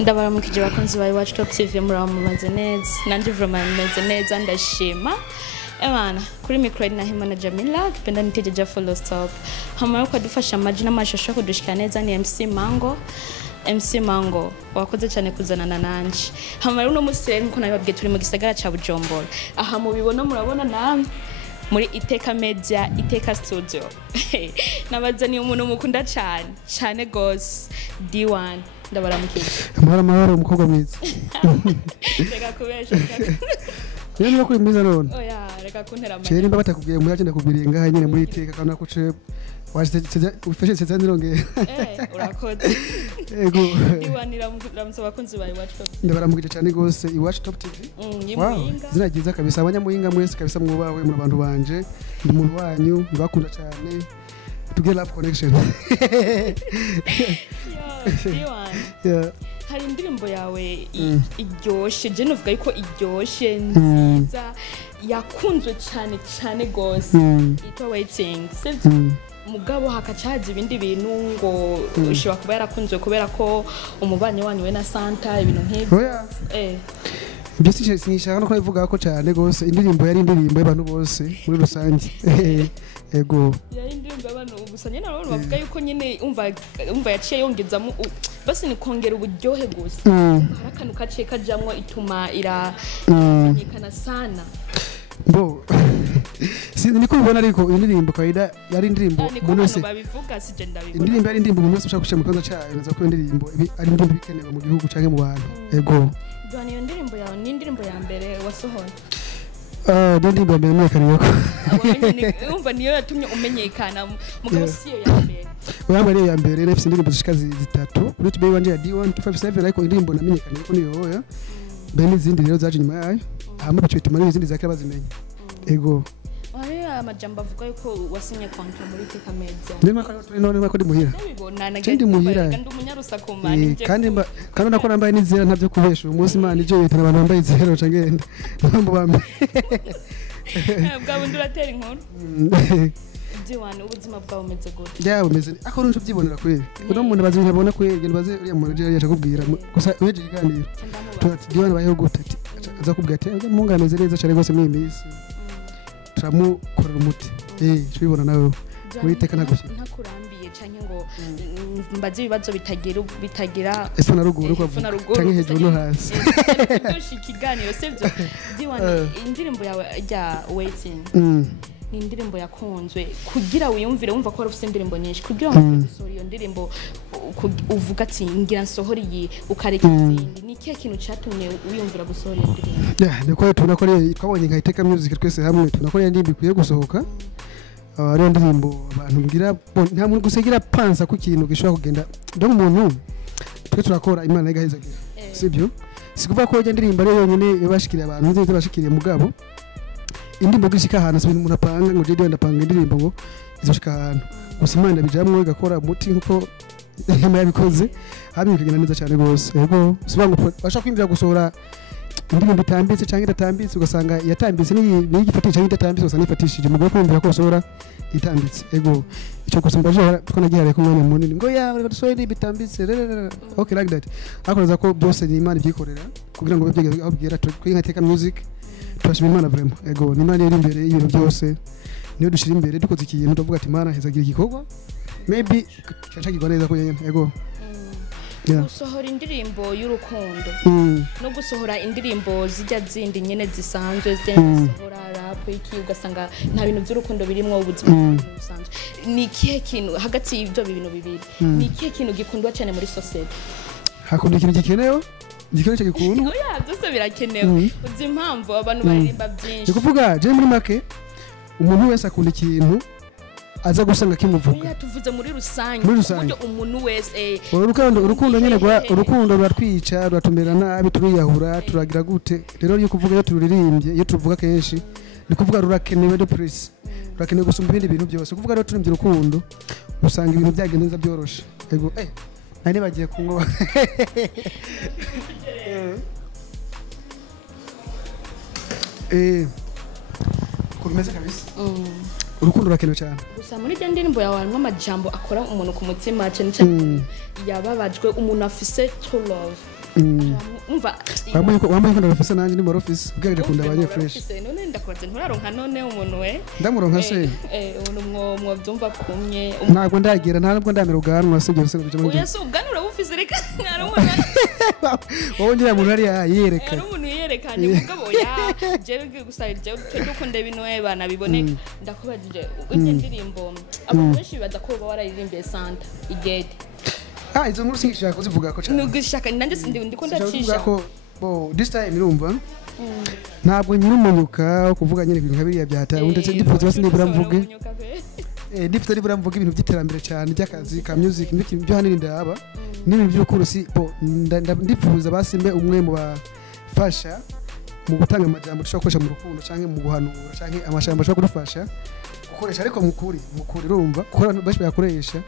ndabaramukije bakunzi ba Watch Top TV muramumaze neza nanje vraiment meze neza ndashima Emana kuri micro na Himana Jamila kipenda niteje follow stop hama yuko adufasha amaji n'amashusho kudushika neza ni MC Mango wakoze cyane kuzanana nanje hama rero no musere nko nababwiye turi mu gisagara ca Bujumbura aha mubibona murabona namwe muri Iteka Media Iteka Studio nabazaniye umuntu mukunda cyane gose D1 ndabaramukije amahoro umukobwa mwiza reka kubesha Yeni kuri mwiza none oya reka kuntera amahoro cyeri mba batakubwiye muri agenda kubiriye ngaha nyene muri Iteka kana ko ce ufashe sezanirongera urakoze ego D1 ramutse bakunzi ba Watch Top ndabaramukije cyane gose Watch Top TV wow zina giza kabisa abanyamuhinga mwese kabisa mwubawe mu bantu banje ndi muntu wanyu ndakunda cyane to love connection yeah hari indirimbo yawe iryoshe je novuga yuko iryoshe nziza yakunzwe cyane gose itwa waiting mugabo hakacaje ibindi bintu ngo ushobora kuba yarakunzwe kubera ko umubanyi wanyu we na Santa ibintu nk'ibyo ibyo sinishaka no kuvuga ko cyane gose indirimbo yari indirimbo y'abantu bose muri rusange ego yari indirimbo y'abantu gusa nyene nabo bavuga yuko nyene umva yaciye yongezamo basi ni kongera uburyohe gose harakantu kaciye kajamwo ituma amenyekana sana bo niko ubona ariko indirimbo kaida yari indirimbo umuntu wese babivuga sije ndabibona indirimbo yari indirimbo umuntu wese ushaka gushira mu kanza cyayo naza ko indirimbo ari indirimbo bikenewe mu gihugu canke mu bantu ego Dwani iyo ndirimbo yawe ni indirimbo ya mbere wasohoye ndirimbo ya mbere amenyekana yako umva niyo yatumye umenyekana mugabo siyo ya mbere Waba ya mbere nafise indirimbo zishika zitatu kuri YouTube wanje ya D1 257 ariko indirimbo namenyekana yuko niyo yoya bene izindi rero zaje nyuma yayo hama bico bituma n'izindi zakira bazimenya ego amajambo avuga yuko wasinye kontra muri Iteka Media ndima ko turi none ko ndi muhira ndi muhira kandi umunyarusa kumana kandi nako nambaye n'izera ntavyo kubesha umunsi Imana ije yitana abantu bambaye izera cangenda nambo bambe bwa bundi inkuru D1 ubuzima bwawe umeze gute ya bumeze ako runje byibonera kweli uno muntu bazi ntabona kweli baze uriya muntu yaje kubwira gusa weje iganira D1 bayeho gute aza kubwira ati munga ameze neza cyane gose muri imisi turamukorera umuti tubibona nawe witeka ntakurambiye canke ngo mbaze ibibazo bitagira ese na ruguru ko canke hejuru no hasi ndoshi kiganiro sevyo D1 indirimbo yawe ya waiting ni indirimbo yakunzwe kugira wiyumvire wumva ko ufite indirimbo nyinshi kugira ngo usore iyo ndirimbo uvuga ati ngira nsohora iyi ukareka izindi ni kihe kintu cyatumye wiyumvira gusohora iyo ndirimbo niko tunakore twabonye nka Iteka Music twese hamwe tunakore indirimbo ikwiye gusohoka ari indirimbo abantu ngira nta muntu gusegira pansa ku kintu gishobora kugenda donc umuntu twe turakora Imana igahezagira sibyo sikuva ko iyo ndirimbo ari yonyine yabashikiriye abantu nziza bashikiriye mugabo indirimbo gishika ahantu ibintu umuntu apanga ngo je ndapanga indirimbo ngo izoshika ahantu gusa Imana bijamwe igakora umuti nkuko yama yabikoze hamwe kugenda neza cyane gose yego sibango bashaka kwimvira gusohora indirimbo itambitse cyangwa idatambitse ugasanga yatambitse ni igifatishije cyangwa idatambitse ugasanga ifatishije mu gukora kwimvira ko gusohora itambitse yego icyo gusa mbaje ko nagihariye ko mwanya munini ngo ya basohora ibitambitse okay like that akoza ko byose ni Imana ibyikorera kugira ngo bibyege abwira twe nka Iteka Music twashima Imana vraiment ego ni Imana iri imbere y'ibintu byose niyo dushira imbere dukoze ikintu tuvuga ati Imana hezagira igikorwa maybe cyashakirwa neza ko yene ego gusohora indirimbo y'urukundo no gusohora indirimbo zijya zindi nyene zisanzwe gusohora rap iki ugasanga nta bintu by'urukundo birimo ubuzima busanzwe ni kihe kintu hagati y'ibyo bintu bibiri ni kihe kintu gikundwa cyane muri society hakunda ikintu gikenewe cyo gikundwa oya byose birakenewe uzi impamvu abantu baririmba byinshi ndikuvuga je muri make umuntu wese akunda ikintu aza gusanga kimuvuga oya tuvuze muri rusange buryo umuntu wese urukundo nyene urukundo rwatwica rwatumera nabi turiyahura turagira gute rero iyo kuvuga iyo turirimbye iyo tuvuga kenshi ndikuvuga rurakenewe de press rurakenewe gusumba ibindi bintu byose kuvuga rero turimbye urukundo usanga ibintu byagenda neza byoroshe yego nari bagiye kungo kumeze kabisa urukundo rurakenewe cyane gusa muri iyo ndirimbo yawe harimo amajambo akora umuntu ku mutima cyane cyane yababajwe umuntu afise true love umva wambaye ko ndabafisa nanjye ni mu office ugereje kunda abanye fresh none ndakoze nturaronka none umuntu we ndamuronka se umuntu mwo byumva kumye ntabwo ndagira ntabwo ndamera uganwa sibyo se byo oya so uganura ufise reka ntarumuna wowe ngira muntu ari yereka ari umuntu yerekanye mugabo ya jewe gusayira jewe cyo ndeba ino bana biboneka ndakubajije uje ndirimbo abantu benshi badakoba wararirimbiye Santa igede izo nkuru sinshaka kuzivuga ko cyane nugishaka nanjye ndiko ndacisha ko this time irumva ntabwo nyiri umunyuka kuvuga nyine ibintu nkabiriya byataye ndetse ndifuza basi nibura mvuge ndifite nibura mvuge ibintu by'iterambere cyane by'akazi ka music byo hanini ndaba n'ibintu by'ukurusi ndifuza basi mbe umwe mu bafasha mu gutanga amajambo dushobora gukoresha mu rukundo cyangwa mu guhanura cyangwa amashamba ashobora kudufasha gukoresha ariko mukuri urumva kuko abantu benshi bayakoresha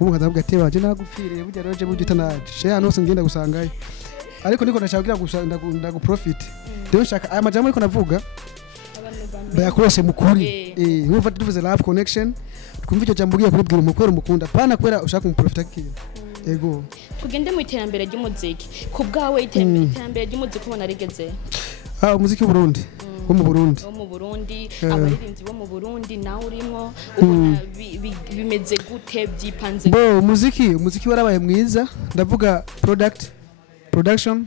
umukaza avuga ati baje nagupfiriye burya roje burya utanaje she hano hose ngenda gusangayo ariko niko ndashaka kugira gusa ndaguprofit rero nshaka aya majambo ariko navuga bayakoreshe mukuri nkuva tuvuze love connection twumva icyo jambo ugiye kuribwira umukoro mukunda pana kwera ushaka kumuprofita kintu ego tugende mu iterambere ry'umuziki ku bwawe iterambere ry'umuziki ubona rigeze umuziki w'Uburundi wo mu Burundi abaririmbyi bo mu Burundi nawe urimo ubona bimeze gute byipanze umuziki warabaye mwiza ndavuga production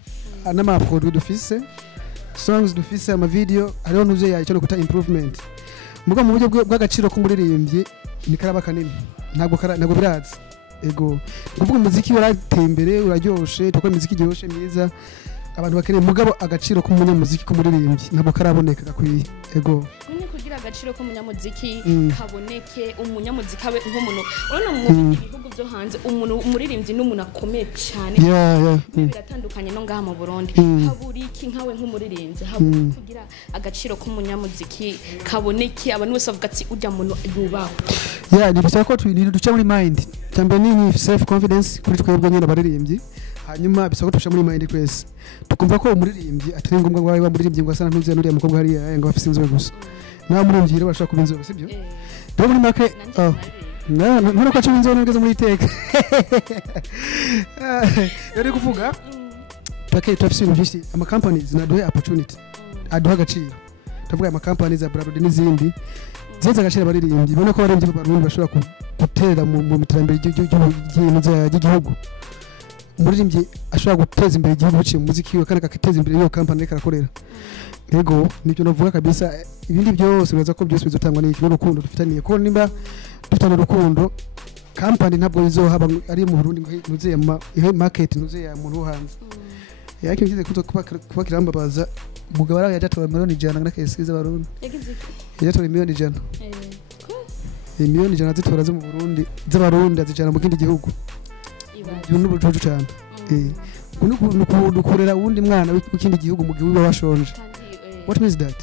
n'ama produit dufise songs dufise ama video ariho nuze yacyo kuta improvement muga mu buryo bw'agaciro k'umuririmbyi ni karaba kanini ntabwo birazi ego kuvuga umuziki warateye imbere uraryoshe tukora imiziki ryoshe myiza abantu bakeneye mugabo agaciro k'umunyamuziki k'umuririmbyi ntabwo karaboneka gakwiye ego none kugira agaciro k'umunyamuziki kaboneke umunyamuziki abe nk'umuntu urabona mu bihugu byo hanze umuririmbyi n'umuntu akomeye cyane biratandukanye no ngaha mu Burundi haburiki nkawe nk'umuririmbyi haburiki kugira agaciro k'umunyamuziki kaboneke abantu bose bavuga ati ujya muntu yubaho ni bisaba ko duca muri mind cyangwa ni self confidence kuri twebwe nyine abaririmbyi hanyuma bisaba ko tusha muri mind kwese tukumva ko umuririmbyi atari ngombwa ngo bamuririmbyi ngo asana ntuze nuriya mukobwa hari ngo afise inzobe gusa naho umuririmbyi rero bashaka kuba inzobe sibyo rero muri make none ko aca inzobe nageze muri iteka rero kuvuga turafise ibintu byinshi ama companies naduhe opportunity aduha agaciro tuvuga ama companies za Brabode n'izindi zeze agaciro abaririmbyi bona ko abaririmbyi b'Abarundi bashobora gutera mu iterambere ry'igihugu umuririmbyi ashobora guteza imbere igihugu biciye mu muziki we kandi akateza imbere iyo company ariko arakorera yego nicyo navuga kabisa ibindi byose uraza ko byose bizotangwa n'iki n'urukundo dufitaniye ko nimba dufitana urukundo company ntabwo izohaba ari mu Burundi nuze ya market nuze ya muntu hanze yake ngize kuba kirambabaza mugabo ara yajatora miliyoni 100 n'akesiza Barundi yajatora miliyoni 100 miliyoni 100 zitora zo mu Burundi z'Abarundi azijana mu kindi gihugu n'ubujuju cyane nukurera uwundi mwana w'ikindi gihugu mu gihugu bashonje what means that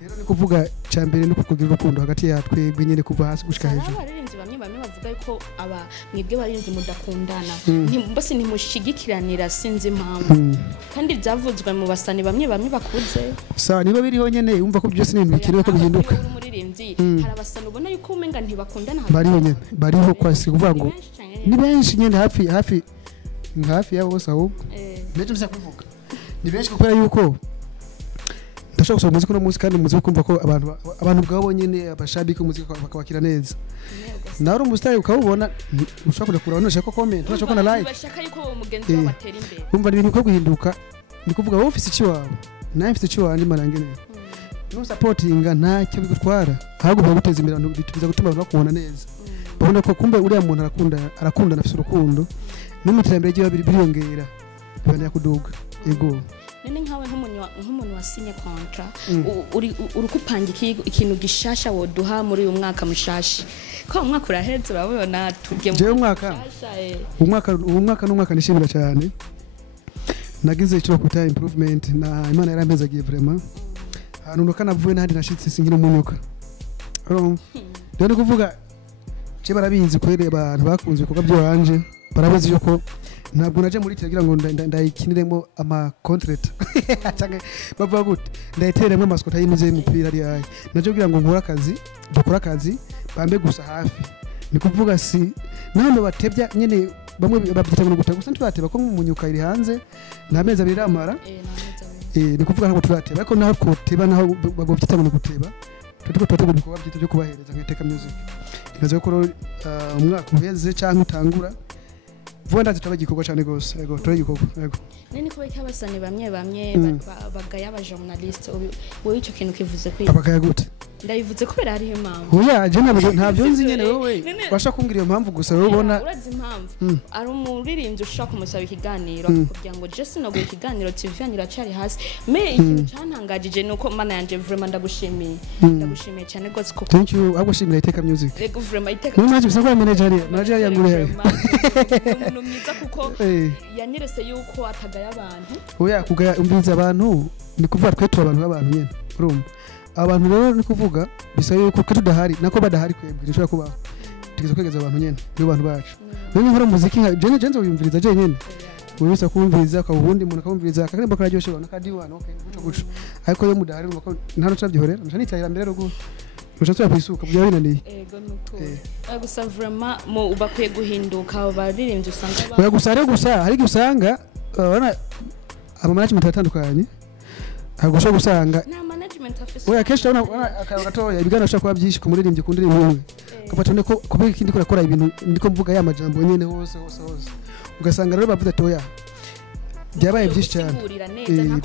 rero ni kuvuga cyambere no kugira urukundo hagati ya twebwe nyine kuva hasi gushika hejuru abarinzi bamwe bavuga yuko mwebwe barinzi mudakundana mbose ntimushigikiranira sinzi impamvu kandi byavuzwe mu basani bamwe bakuze sawa niba biriho nyene umva ko byose n'ibintu bikiriwe ko bihinduka umuririmbyi hari abasani ubona yuko umenga ntibakundana bariho nyene bariho kwasi kuvuga ngo ni benshi nyene hafi yabo bose ahubwo nejo nza kuvuga ni benshi kubera yuko ndashaka gusoma muziki no munsi kandi muziki kumva ko abantu bwabo nyene abashabiki muziki bakabakira neza nawe umusitari ukabubona ushaka kujya kureba nashaka comment nashaka na like bashaka yuko umugenzi wabo atera imbere umva ibintu ko guhinduka ni kuvuga wowe ufite ikiwawe nawe ufite ikiwawe ndi marangene no supportinga ntacyo bigutwara ahubwo guteza imbere abantu bitubiza gutuma abantu bakubona neza babona ko kumbe uriya muntu arakunda nafise urukundo n'umuterambere giye biriyongera bibana kuduga ego nene nkawe nk'umuntu wasinye contract uri kupanga ikintu gishasha woduha muri uyu mwaka mushasha ko umwaka uraheze urabona tugiye mu umwaka nishimira cyane nagize icyo kuta improvement na Imana yarampezagiye vraiment ahantu nokanavuye n'ahandi nashitse sinkira umunyuka rero kuvuga je barabizi kwere abantu bakunze ibikorwa byo wanje barabizi yuko ntabwo naje muri tiragira ngo ndayikiniremo ama contract cyangwa bavuga gute ndayiteremo amaskota y'imuze y'umupira ari ayi naje kugira ngo dukora akazi bambe gusa hafi ni kuvuga si nando batebya nyene bamwe babyita ngo guteba gusa ntibateba ko umunyuka iri hanze nta mezi abiri ramara ni kuvuga ntabwo turateba ariko naho kuteba naho bagobyita ngo guteba tuko twategura ibikorwa byito byo kubahereza nk'iteka music ikaze ko umwaka uheze cyangwa utangura vuba ndazi tubagikorwa cyane gose yego turagikorwa yego nini kuba cyabasani bamwe bagaya aba journalist wowe icyo kintu kivuze ko abagaya gute ndayivuze kubera ari impamvu oya je ntabyo nzi nyene wowe basha kumbwira iyo mpamvu gusa wowe ubona urazi impamvu ari umuririmbyi ushaka kumusaba ikiganiro kugira ngo just no ikiganiro TV iracari hasi me ikintu cyantangajije nuko mana yanje vraiment ndagushimiye cyane gose kuko thank you agushimira iteka music rego vraiment iteka mwaje bisaba manager yangure umuntu mwiza kuko yanyerese yuko atagaya abantu oya kugaya umviza abantu ni kuvuga twe tu abantu b'abantu nyene urumva abantu rero ni kuvuga bisaba yuko tudahari nako badahari kwebwe nishobora kubaho tugize kwegeza abantu nyene nibo bantu bacu none nkora muziki nka jenze uyumviriza je nyene wibisa kumviriza ka ubundi umuntu akumviriza akarimba kararyoshe bana kadi wana okay guco ariko yo mudahari nuko nta no cabyihorera nshanicyahira mbere rero Murashobora kwisuka bya binaniye. Ego nuko. Gusa vraiment mo ubakwiye guhinduka baririmbye usanga ba. Gusa hari gusanga bana aba management atandukanye. Agusho gusanga. Na management afise. Oya kesha una gatoya ibigana ushaka kuba byinshi ku muririmbye ku ndirimbo imwe. Kapatone ko kubika ikindi kurakora ibintu ndiko mvuga ya majambo nyene hose. Ugasanga rero bavuga toya. Byabaye byinshi cyane.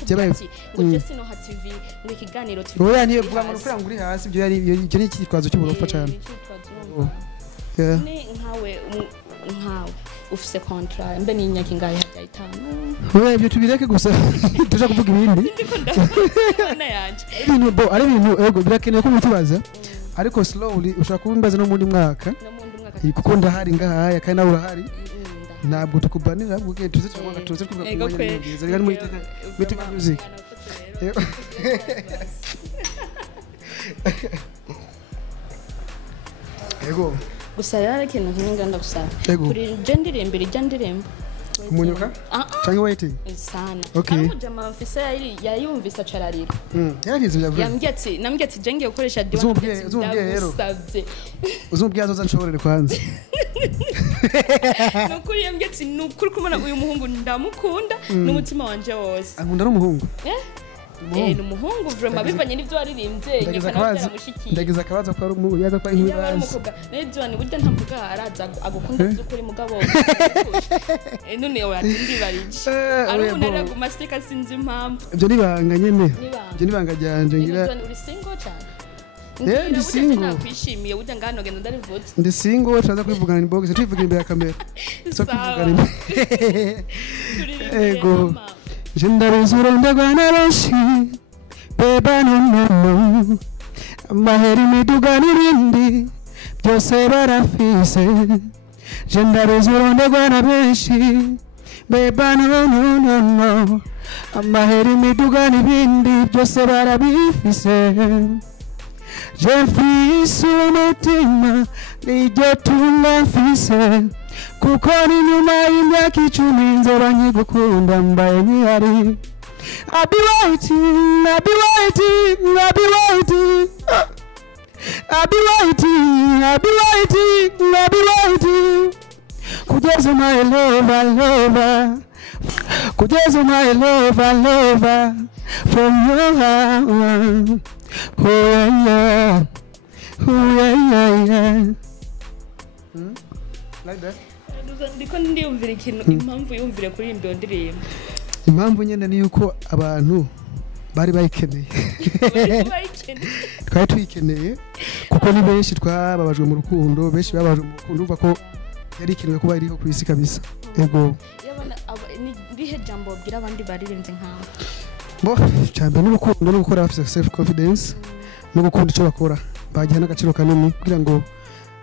Byabaye ugese no ha TV ngo ikiganiro TV. Oya niyo vuga ngo ufira nguri hasi byo yari icyo ni ikitwazo cy'uburofa cyane. Ni nkawe ufise contrat mbe ni inyaka ingahe hajyitano. Oya ibyo tubireke gusa tuja kuvuga ibindi. Ndiko ndabona yanje. Ibintu bo ari ibintu ego birakeneye ko mutubaza ariko slowly ushaka kubimbaza no muri mwaka. Kuko ndahari ngahaya kandi nawe urahari. Ntabwo tukubanira bwo tuze twanga tuze kuvuga ku mwanya mwiza ari muri iteka music ego gusa yari ikintu nk'inganda gusa kuri gendirembe rijyandirembe kumunyuka cyangwa waiting sana okay amujama ofisa yayumvisa cararira yarize byavuye nambye ati jenge ukoresha ndabusabye uzumubwiye azoza nshorere kwanza nukuri yambye ati nukuri kumana uyu muhungu ndamukunda n'umutima wanje wose ankunda n'umuhungu n'umuhungu vraiment bivanye n'ibyo waririmbye nyekana mushikiye ndagize akabazo ko ari umuhungu yaza kwa inkibazo n'ibyo ni burya ntamvuga araza agukunda by'ukuri mugabo none watindi barije ari unera ku mastika sinzi impamvu ibyo nibanga nyene ibyo nibanga ryanje ngira uri single cyane ndi single kwishimiye burya ngano genda ndarivuze ndi single turaza kwivugana ni box tuvuga imbere ya kamera so kwivugana ego Jindarizuro ndagwana benshi beba nono maheri miduga nirindi byose barafise Jindarizuro ndagwana benshi beba nono maheri miduga nirindi byose barabifise Jefise umutima nijye tunafise kuko ni nyuma y'imyaka 10 nzora nkigukunda mbaye nkihari I'll be waiting kugeza my lover kugeza my lover from your heart oh yeah like that ndiko ndiyumvira ikintu impamvu yumvire kuri imbe ndirimbo impamvu nyene ni yuko abantu bari bayikeneye twari tuyikeneye kuko ni benshi twababajwe mu rukundo benshi babajwe mu rukundo uva ko yari ikintu kuba iriho ku isi kabisa ego yabana ndihe jambo bwira abandi barirenze nkawe bo cyane n'urukundo no gukora afite self confidence no gukunda icyo bakora bagiha n'agaciro kanini kugira ngo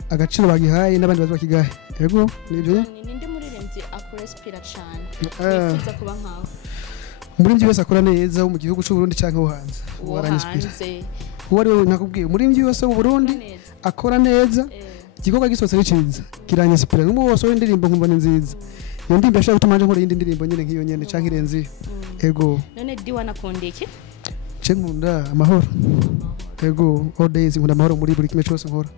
agaciro bagihaye n'abandi bakigahe ego nibyo ninde muririmbyi akurespira cyane wifuza kuba nkawe umuririmbyi wese akora neza mu gihugu cy'u Burundi cyangwa ho hanze waranspira wari we nakubwiye umuririmbyi wese mu Burundi akora neza igikorwa gisose ricinza kiranyespira nk'umu wose w'indirimbo nkumva ni nziza iyo ndirimbo ashaka gutuma nje nkora indi ndirimbo nyene nk'iyo nyene cyangwa irenze ego none diwana kondeke nkunda amahoro ego all days nkunda amahoro muri buri kimwe cyose nkora